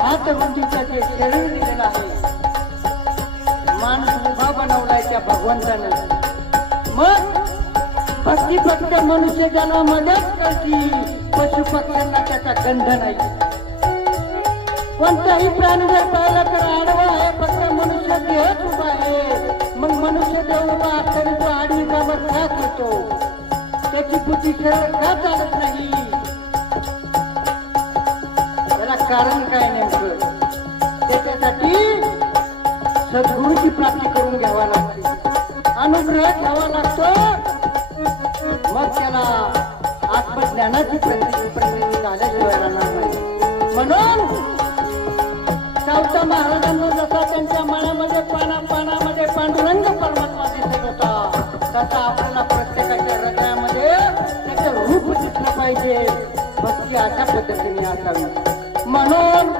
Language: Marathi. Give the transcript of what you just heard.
हात रुंदीचं जे शरीर दिलेलं आहे, माणूस उभा बनवलाय त्या भगवंतानं. मग भक्ती फक्त मनुष्य जन्मामध्येच कळती, पशु पक्ष्यांना त्याचा गंध नाही. कोणताही प्राणी जर पाहिला तर आडवा आहे, फक्त मनुष्य देहच उभा आहे. मग मनुष्य देह उभा असताना तो आडवी कामात का करतो? त्याची बुद्धी सरळ का चालत नाही? त्याला कारण काय नेमकं? त्याच्यासाठी सद्गुरूची प्राप्ती करून घ्यावा लागते, अनुग्रह घ्यावा लागतो. मग त्याला आत्मज्ञानाची प्रसिद्धी झाल्याशिवाय राहणार नाही. म्हणून सावता महाराजांना जसा त्यांच्या मनामध्ये पानामध्ये पांडुरंग परमात्मा दिसत होता, तसा आपल्याला प्रत्येकाच्या हृदयामध्ये त्याचं रूप दिसलं पाहिजे. भक्ती अशा पद्धतीने असावी. म्हणून